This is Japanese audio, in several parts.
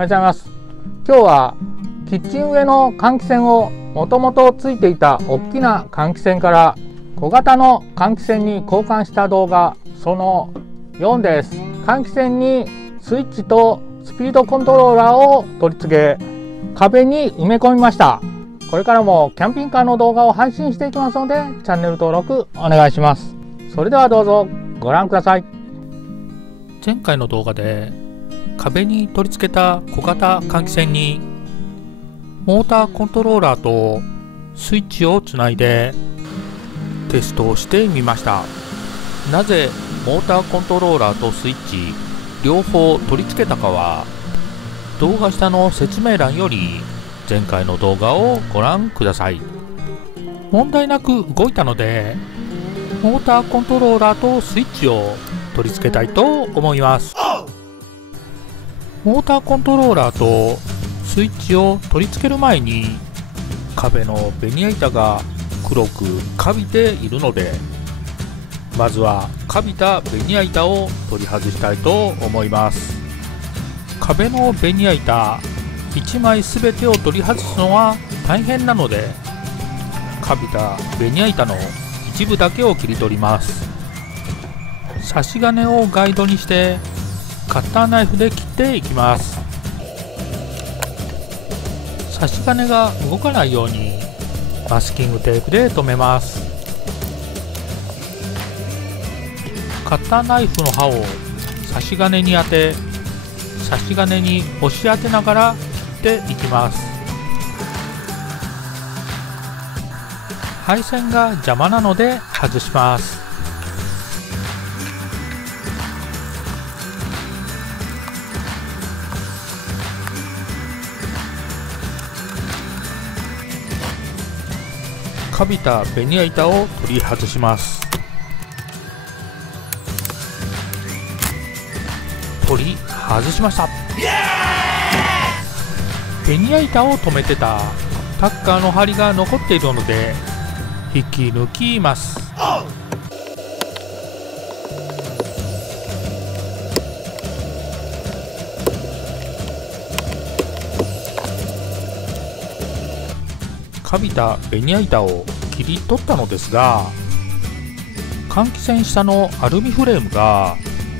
ございます。今日はキッチン上の換気扇をもともとついていた大きな換気扇から小型の換気扇に交換した動画その4です。換気扇にスイッチとスピードコントローラーを取り付け壁に埋め込みました。これからもキャンピングカーの動画を配信していきますのでチャンネル登録お願いします。それではどうぞご覧ください。前回の動画で壁に取り付けた小型換気扇にモーターコントローラーとスイッチをつないでテストをしてみました。なぜモーターコントローラーとスイッチ両方取り付けたかは動画下の説明欄より前回の動画をご覧ください。問題なく動いたのでモーターコントローラーとスイッチを取り付けたいと思います。モーターコントローラーとスイッチを取り付ける前に壁のベニヤ板が黒くカビているのでまずはカビたベニヤ板を取り外したいと思います。壁のベニヤ板1枚すべてを取り外すのは大変なのでカビたベニヤ板の一部だけを切り取ります。差し金をガイドにしてカッターナイフで切っていきます。差し金が動かないようにマスキングテープで留めます。カッターナイフの刃を差し金に当て差し金に押し当てながら切っていきます。配線が邪魔なので外します。カビたベニヤ板を取り外します。取り外しました。ベニヤ板を留めてたタッカーの針が残っているので引き抜きます。カビたベニヤ板を切り取ったのですが換気扇下のアルミフレームが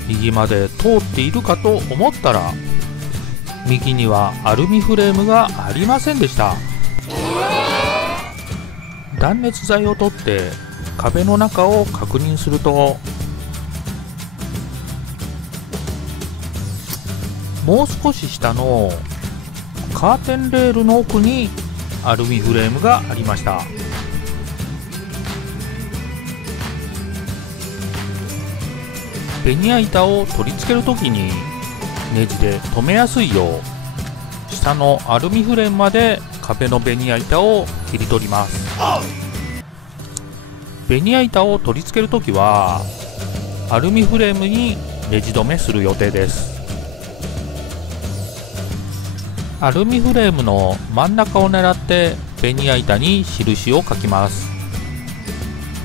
右まで通っているかと思ったら右にはアルミフレームがありませんでした。断熱材を取って壁の中を確認するともう少し下のカーテンレールの奥にアルミフレームがありました。ベニヤ板を取り付けるときにネジで留めやすいよう下のアルミフレームまで壁のベニヤ板を切り取ります。ベニヤ板を取り付けるときはアルミフレームにネジ止めする予定です。アルミフレームの真ん中を狙ってベニヤ板に印を書きます。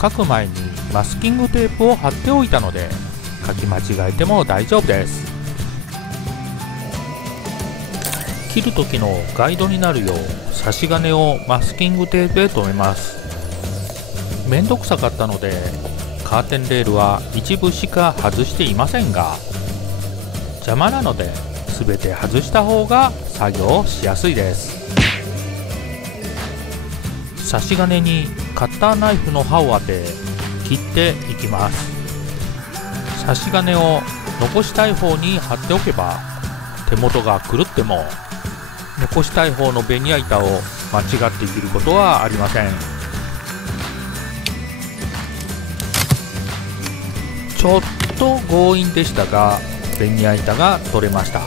書く前にマスキングテープを貼っておいたので書き間違えても大丈夫です。切る時のガイドになるよう差し金をマスキングテープで留めます。めんどくさかったのでカーテンレールは一部しか外していませんが邪魔なので全て外した方が作業しやすいです。差し金にカッターナイフの刃を当て切っていきます。差し金を残したい方に貼っておけば手元が狂っても残したい方のベニヤ板を間違って切ることはありません。ちょっと強引でしたがベニヤ板が取れました。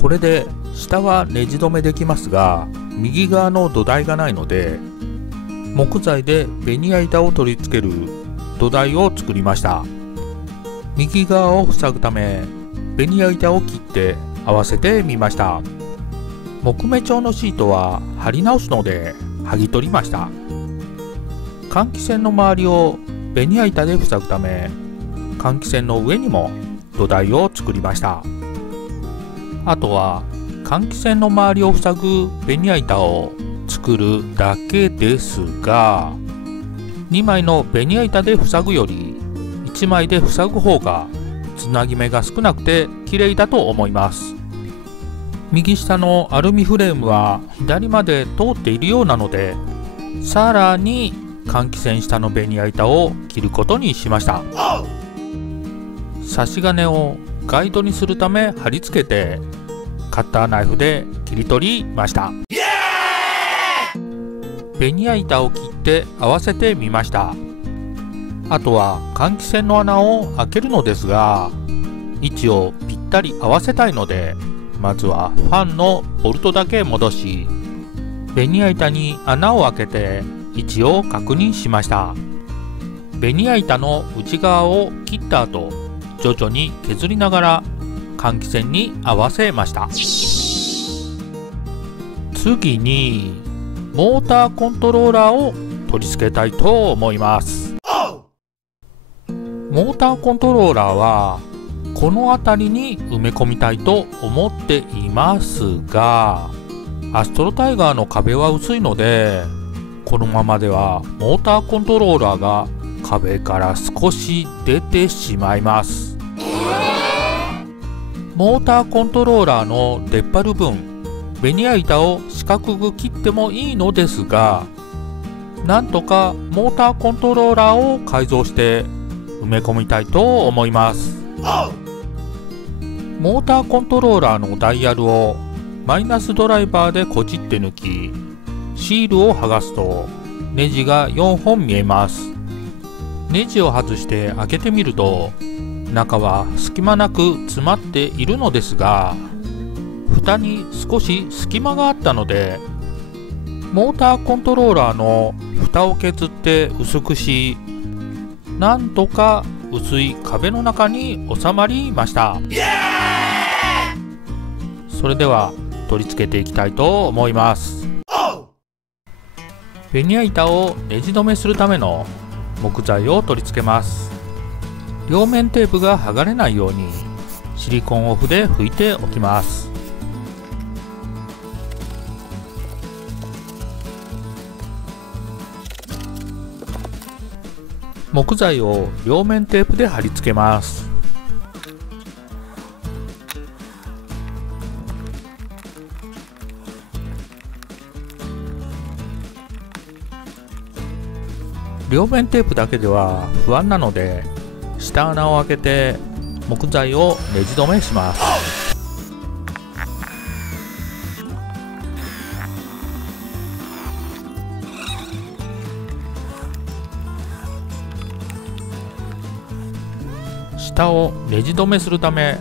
これで下はネジ止めできますが右側の土台がないので木材でベニヤ板を取り付ける土台を作りました。右側を塞ぐためベニヤ板を切って合わせてみました。木目調のシートは貼り直すので剥ぎ取りました。換気扇の周りをベニヤ板で塞ぐため、換気扇の上にも土台を作りました。あとは換気扇の周りを塞ぐベニヤ板を作るだけですが、2枚のベニヤ板で塞ぐより1枚で塞ぐ方がつなぎ目が少なくて綺麗だと思います。右下のアルミフレームは左まで通っているようなので、さらに換気扇下のベニヤ板を切ることにしました。差し金をガイドにするため貼り付けて、カッターナイフで切り取りました。ベニヤ板を切って合わせてみました。あとは換気扇の穴を開けるのですが、位置をぴったり合わせたいので、まずはファンのボルトだけ戻し、ベニヤ板に穴を開けて位置を確認しました。ベニヤ板の内側を切った後、徐々に削りながら換気扇に合わせました。次にモーターコントローラーを取り付けたいと思います。モーターコントローラーはこの辺りに埋め込みたいと思っていますが、アストロタイガーの壁は薄いので、このままではモーターコントローラーが壁から少し出てしまいます。モーターコントローラーの出っ張る分、ベニヤ板を四角く切ってもいいのですが、なんとかモーターコントローラーを改造して埋め込みたいと思います。モーターコントローラーのダイヤルをマイナスドライバーでこじって抜き、シールを剥がすとネジが4本見えます。ネジを外して開けてみると、中は隙間なく詰まっているのですが、蓋に少し隙間があったので、モーターコントローラーの蓋を削って薄くし、なんとか薄い壁の中に収まりました。それでは取り付けていきたいと思います。ベニヤ板をネジ止めするための木材を取り付けます。両面テープが剥がれないようにシリコンオフで拭いておきます。木材を両面テープで貼り付けます。両面テープだけでは不安なので、下穴を開けて木材をネジ止めします。下をネジ止めするため、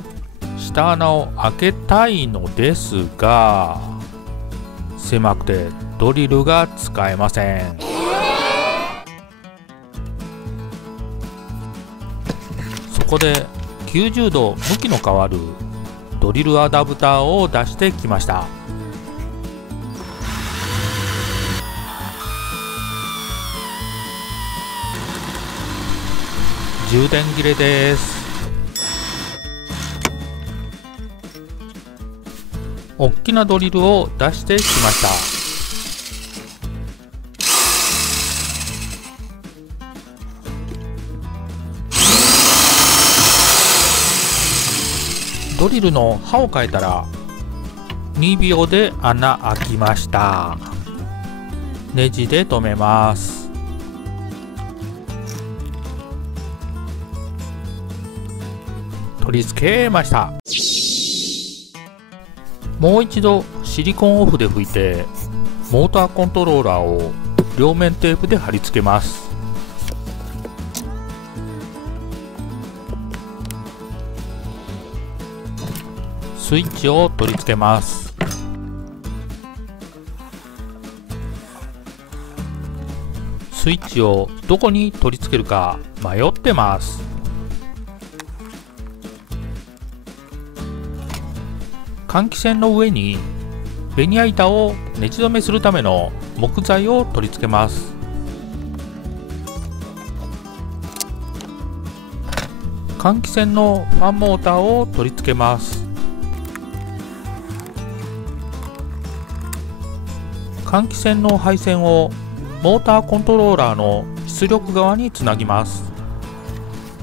下穴を開けたいのですが、狭くてドリルが使えません。そこで90度向きの変わるドリルアダプターを出してきました。充電切れです。大きなドリルを出してきました。ドリルの刃を変えたら2秒で穴開きました。ネジで留めます。取り付けました。もう一度シリコンオフで拭いて、モーターコントローラーを両面テープで貼り付けます。スイッチを取り付けます。スイッチをどこに取り付けるか迷ってます。換気扇の上にベニヤ板をネジ止めするための木材を取り付けます。換気扇のファンモーターを取り付けます。換気扇の配線をモーターコントローラーの出力側につなぎます。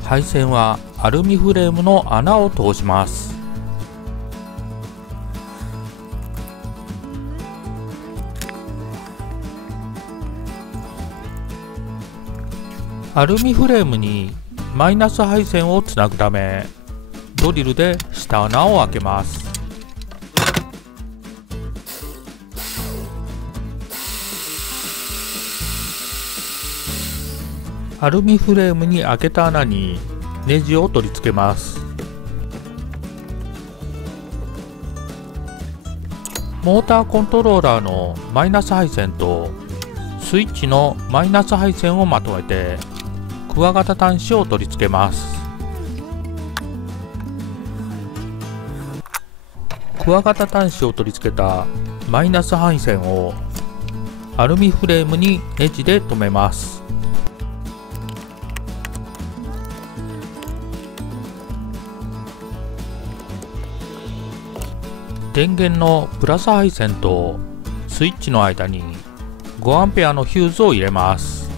配線はアルミフレームの穴を通します。アルミフレームにマイナス配線をつなぐため、ドリルで下穴を開けます。アルミフレームに開けた穴にネジを取り付けます。モーターコントローラーのマイナス配線とスイッチのマイナス配線をまとめてクワガタ端子を取り付けます。クワガタ端子を取り付けたマイナス配線をアルミフレームにネジで留めます。電源のプラス配線とスイッチの間に 5A のヒューズを入れます。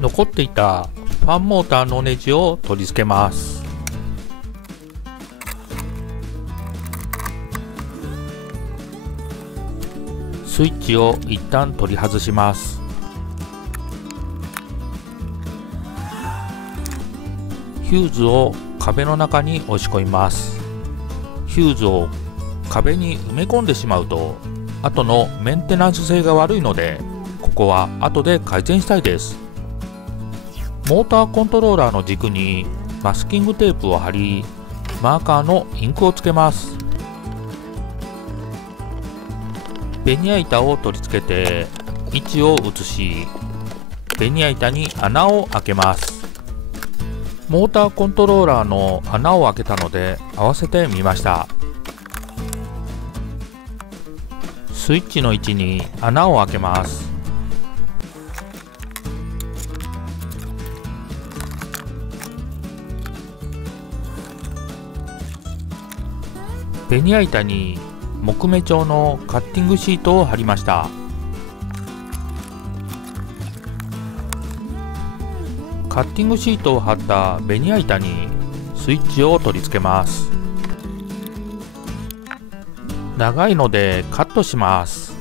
残っていたファンモーターのネジを取り付けます。スイッチを一旦取り外します。ヒューズを壁の中に押し込みます。ヒューズを壁に埋め込んでしまうと後のメンテナンス性が悪いので、ここは後で改善したいです。モーターコントローラーの軸にマスキングテープを貼り、マーカーのインクをつけます。ベニヤ板を取り付けて位置を移し、ベニヤ板に穴を開けます。モーターコントローラーの穴を開けたので合わせてみました。スイッチの位置に穴を開けます。ベニヤ板に木目調のカッティングシートを貼りました。カッティングシートを貼ったベニヤ板にスイッチを取り付けます。長いのでカットします。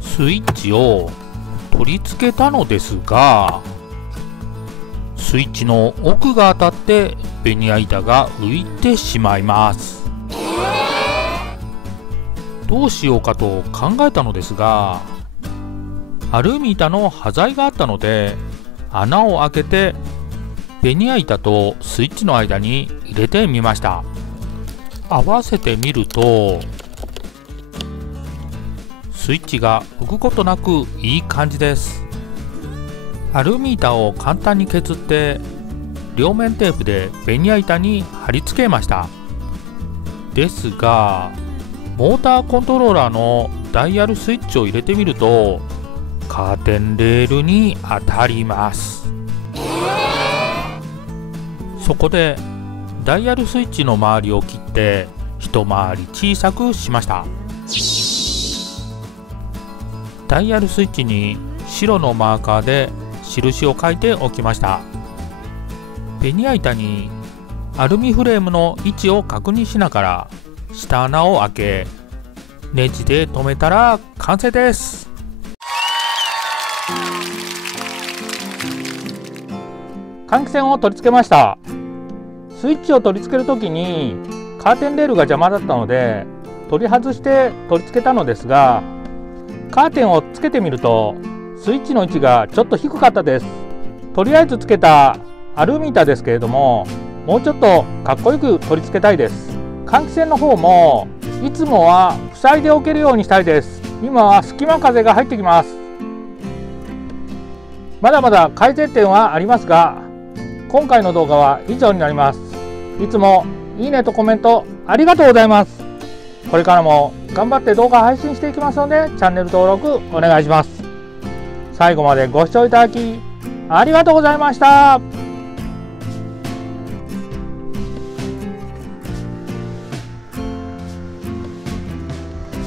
スイッチを取り付けたのですが、スイッチの奥が当たってベニヤ板が浮いてしまいます。どうしようかと考えたのですが、アルミ板の端材があったので穴を開けてベニヤ板とスイッチの間に入れてみました。合わせてみるとスイッチが浮くことなくいい感じです。アルミ板を簡単に削って両面テープでベニヤ板に貼り付けました。ですがモーターコントローラーのダイヤルスイッチを入れてみるとカーテンレールに当たります。そこでダイヤルスイッチの周りを切って一回り小さくしました。ダイヤルスイッチに白のマーカーで印を書いておきました。ベニヤ板にアルミフレームの位置を確認しながら下穴を開けネジで留めたら完成です。換気扇を取り付けました。スイッチを取り付けるときにカーテンレールが邪魔だったので取り外して取り付けたのですが、カーテンをつけてみるとスイッチの位置がちょっと低かったです。とりあえずつけたアルミ板ですけれども、もうちょっとかっこよく取り付けたいです。換気扇の方もいつもは塞いでおけるようにしたいです。今は隙間風が入ってきます。まだまだ改善点はありますが、今回の動画は以上になります。いつもいいねとコメントありがとうございます。これからも頑張って動画配信していきますので、チャンネル登録お願いします。最後までご視聴いただきありがとうございました。